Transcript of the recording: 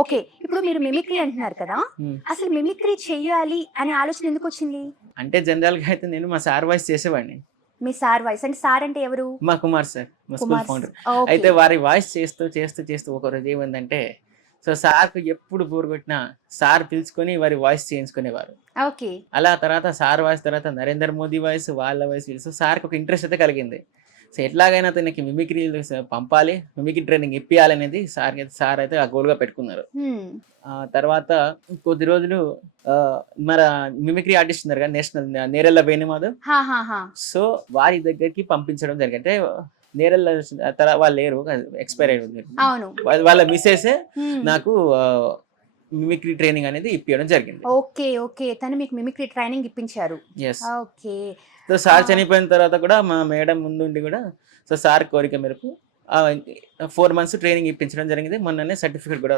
Okay. ఇప్పుడు మీరు mimicry అంటున్నారు కదా! హ్మ్. అసలు మిమిక్రీ చెయ్యాలి అనే ఆలోచన ఎందుకొచ్చింది? అంటే జనరల్‌గా అయితే నేను మా సార్ వాయిస్ చేసేవాడిని. మీ సార్ వాయిస్ అంటే సార్ అంటే ఎవరు? మా కుమార్ సార్. మా స్కూల్ కుమార్ ఫౌండర్. ఓకే. అయితే వారి వాయిస్ చేస్తూ ఒకరోజు ఏమైందంటే, సో, సార్‌కి ఎప్పుడు బోర్ కొట్టినా సార్ పిలుచుకొని వారి వాయిస్ చేయించుకునేవారు. ఓకే. అలా తర్వాత సార్ వాయిస్ తర్వాత నరేంద్ర మోదీ వాయిస్, వాళ్ళ వాయిస్ సో, సార్‌కి ఒక ఇంట్రెస్ట్ అయితే కలిగింది. సో, ఎట్లాగైనా అతనికి మిమిక్రీలు పంపాలి, మిమిక్రీ ట్రైనింగ్ ఇప్పియాలనేది సార్ అయితే ఆ గోల్‌గా పెట్టుకున్నారు. హ్మ్. తర్వాత కొద్ది రోజులు మన మిమిక్రీ ఆర్టిస్ట్ ఉన్నారు కదా! నేరెళ్ళ వేణుమాధవ్. హాహాహా! సో, వారి దగ్గరికి పంపించడం జరిగింది. అంటే నేరెళ్ళ వాళ్ళు లేరు. ఎక్స్‌పైర్ అయ్యారు. అవును. వాళ్ళ మిసెసే హ్మ్. నాకు మిమిక్రీ ట్రైనింగ్ అనేది ఇప్పియడం జరిగింది. ఓకే. ఓకే. తను మీకు మిమిక్రీ ట్రైనింగ్ ఇప్పించారు. యెస్. ఓకే. సో, సార్ ఆహ్, చనిపోయిన తర్వాత కూడా మా మేడం ముందుండి కూడా సో, సార్ కోరిక మేరకు 4 మంత్స్ ట్రైనింగ్ ఇప్పించడం జరిగింది. మొన్ననే సర్టిఫికేట్ కూడా